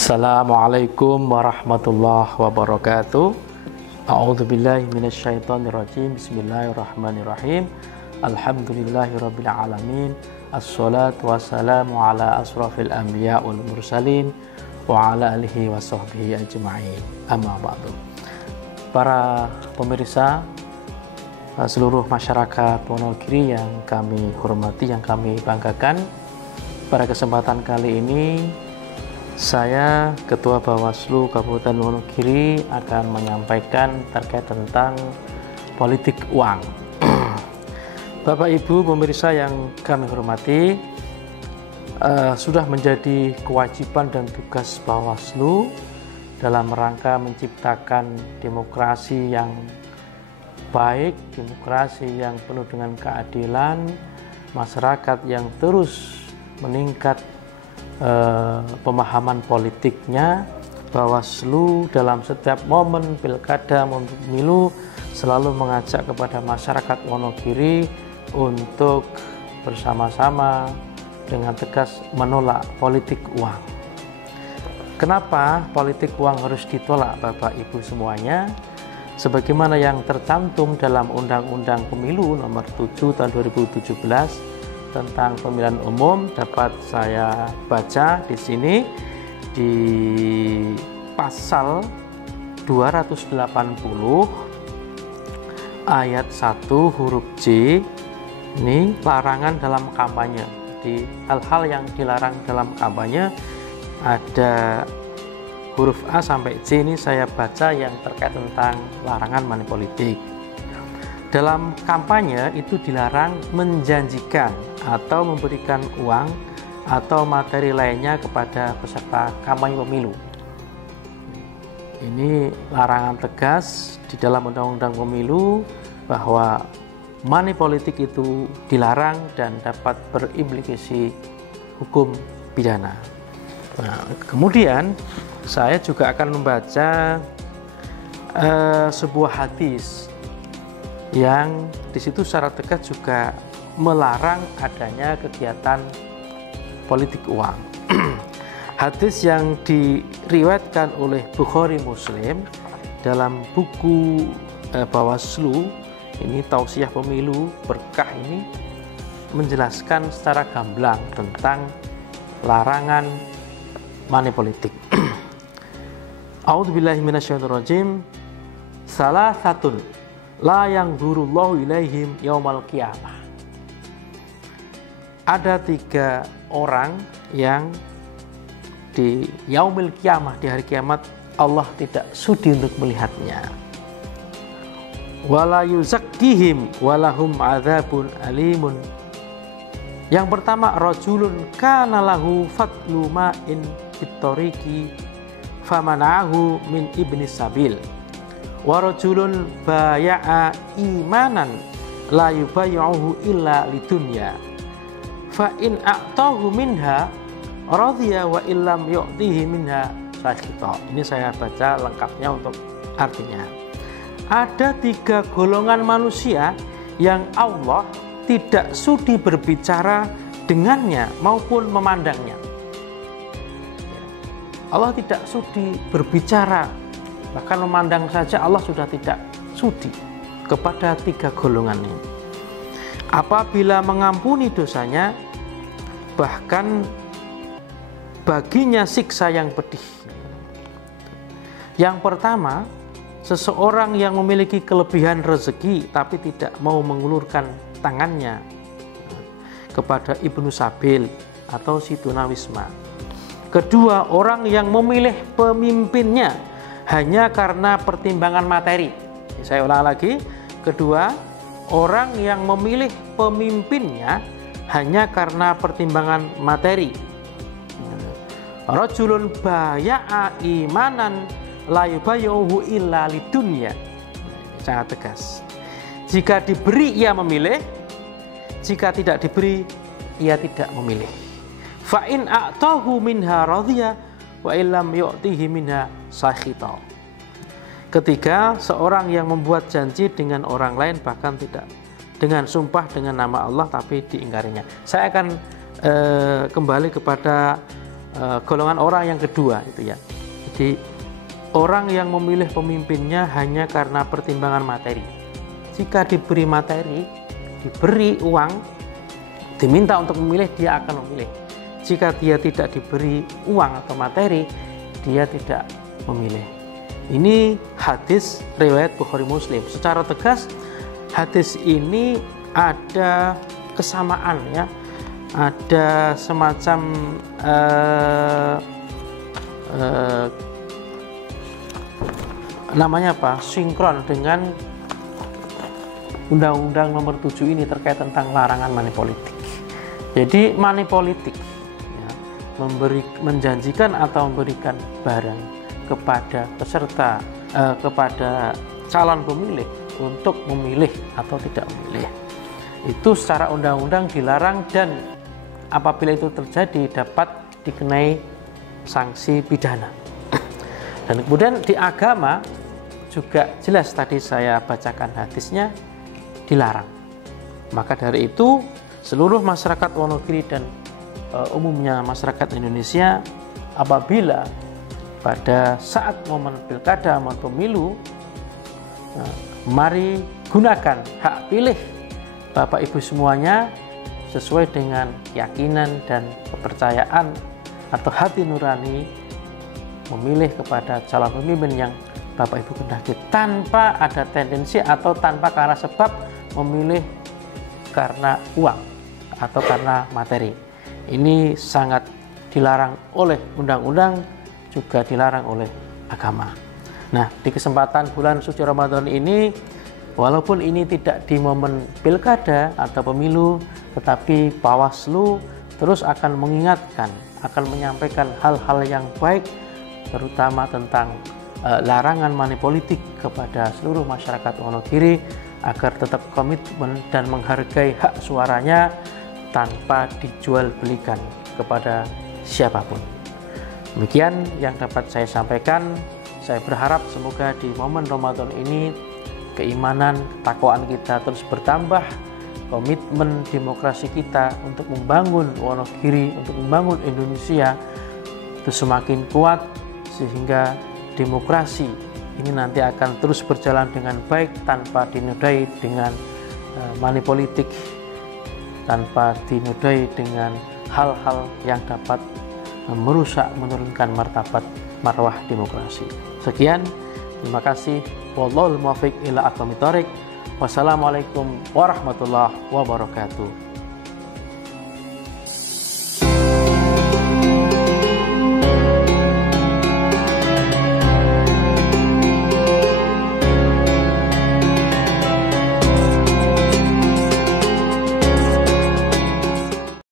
Assalamualaikum warahmatullahi wabarakatuh. A'udzubillahi minasyaitonirrajim. Bismillahirrahmanirrahim. Alhamdulillahirabbil alamin. Assalatu wassalamu ala asrafil anbiya wal mursalin wa ala alihi wa sahbihi ajma'in. Amma ba'du. Para pemirsa, seluruh masyarakat Wonogiri yang kami hormati, yang kami banggakan, pada kesempatan kali ini saya, Ketua Bawaslu Kabupaten Wonogiri, akan menyampaikan terkait tentang politik uang. Bapak Ibu pemirsa yang kami hormati, sudah menjadi kewajiban dan tugas Bawaslu dalam rangka menciptakan demokrasi yang baik, demokrasi yang penuh dengan keadilan, masyarakat yang terus meningkat pemahaman politiknya. Bawaslu dalam setiap momen pilkada, pemilu, selalu mengajak kepada masyarakat Wonogiri untuk bersama-sama dengan tegas menolak politik uang. Kenapa politik uang harus ditolak, Bapak Ibu semuanya? Sebagaimana yang tercantum dalam Undang-Undang Pemilu nomor 7 tahun 2017 tentang pemilihan umum, dapat saya baca di sini di pasal 280 ayat 1 huruf J. Ini larangan dalam kampanye. Di hal-hal yang dilarang dalam kampanye ada huruf A sampai J. Ini saya baca yang terkait tentang larangan money politik. Dalam kampanye itu dilarang menjanjikan atau memberikan uang atau materi lainnya kepada peserta kampanye pemilu. Ini larangan tegas di dalam Undang-Undang Pemilu bahwa money politik itu dilarang dan dapat berimplikasi hukum pidana. Nah, kemudian saya juga akan membaca sebuah hadis yang disitu secara tegas juga melarang adanya kegiatan politik uang. Hadis yang diriwayatkan oleh Bukhari Muslim dalam buku Bawaslu, ini Tausiah Pemilu Berkah, ini menjelaskan secara gamblang tentang larangan money politik. A'udzubillahi minasyaitonirrajim. Salah satu la yang durullahu ilaihim yaumal qiyamah. Ada 3 orang yang di yaumil qiyamah, di hari kiamat, Allah tidak sudi untuk melihatnya. Wala yuzakkihim walahum adzabun alimun. Yang pertama, rajulun kana lahu fadlu ma'in bittoriqi famanahu min ibni sabil. Wa rajulun baya'a imanan la yubay'uhu illa lidunya fa in a'tahu minha radhiya wa illam yu'tihi minha sakhita. Ini saya baca lengkapnya untuk artinya. Ada 3 golongan manusia yang Allah tidak sudi berbicara dengannya maupun memandangnya. Allah tidak sudi berbicara, bahkan memandang saja Allah sudah tidak sudi kepada 3 golongan ini. Apabila mengampuni dosanya, bahkan baginya siksa yang pedih. Yang pertama, seseorang yang memiliki kelebihan rezeki tapi tidak mau mengulurkan tangannya kepada Ibnu Sabil atau si tunawisma. Kedua, orang yang memilih pemimpinnya hanya karena pertimbangan materi. Saya ulang lagi. Kedua, orang yang memilih pemimpinnya hanya karena pertimbangan materi. Rajulun baya'a imanan la yubayyuhu illa lidunya. Sangat tegas. Jika diberi ia memilih, jika tidak diberi ia tidak memilih. Fa in a'tahu minha radhiya wa illam yu'tihi minha sakhita. Ketiga, seorang yang membuat janji dengan orang lain, bahkan tidak dengan sumpah dengan nama Allah tapi diingkarinya. Saya akan kembali kepada golongan orang yang kedua itu ya. Jadi orang yang memilih pemimpinnya hanya karena pertimbangan materi. Jika diberi materi, diberi uang, diminta untuk memilih, dia akan memilih. Jika dia tidak diberi uang atau materi, dia tidak memilih. Ini hadis riwayat Bukhari Muslim. Secara tegas hadis ini ada kesamaan ya, ada semacam namanya apa? Sinkron dengan Undang-Undang Nomor 7 ini terkait tentang larangan money politik. Jadi money politik ya, menjanjikan atau memberikan barang kepada peserta, kepada calon pemilih untuk memilih atau tidak memilih, itu secara undang-undang dilarang, dan apabila itu terjadi dapat dikenai sanksi pidana. Dan kemudian di agama juga jelas, tadi saya bacakan hadisnya, dilarang. Maka dari itu seluruh masyarakat Wonogiri dan umumnya masyarakat Indonesia, apabila pada saat momen pilkada, momen pemilu, mari gunakan hak pilih Bapak Ibu semuanya sesuai dengan keyakinan dan kepercayaan atau hati nurani, memilih kepada calon pemimpin yang Bapak Ibu kehendaki, tanpa ada tendensi atau tanpa karena sebab memilih karena uang atau karena materi. Ini sangat dilarang oleh undang-undang, juga dilarang oleh agama. Nah, di kesempatan bulan suci Ramadan ini, walaupun ini tidak di momen pilkada atau pemilu, tetapi Bawaslu terus akan mengingatkan, akan menyampaikan hal-hal yang baik, terutama tentang larangan money politik kepada seluruh masyarakat Wonogiri, agar tetap komitmen dan menghargai hak suaranya tanpa dijual belikan kepada siapapun. Demikian yang dapat saya sampaikan. Saya berharap semoga di momen Ramadan ini keimanan, ketakwaan kita terus bertambah, komitmen demokrasi kita untuk membangun Wonogiri, untuk membangun Indonesia itu semakin kuat, sehingga demokrasi ini nanti akan terus berjalan dengan baik tanpa dinodai dengan money politik, tanpa dinodai dengan hal-hal yang dapat merusak, menurunkan martabat marwah demokrasi. Sekian, terima kasih. Wallahul muwaffiq ila aqwamit thoriq. Wassalamualaikum warahmatullahi wabarakatuh.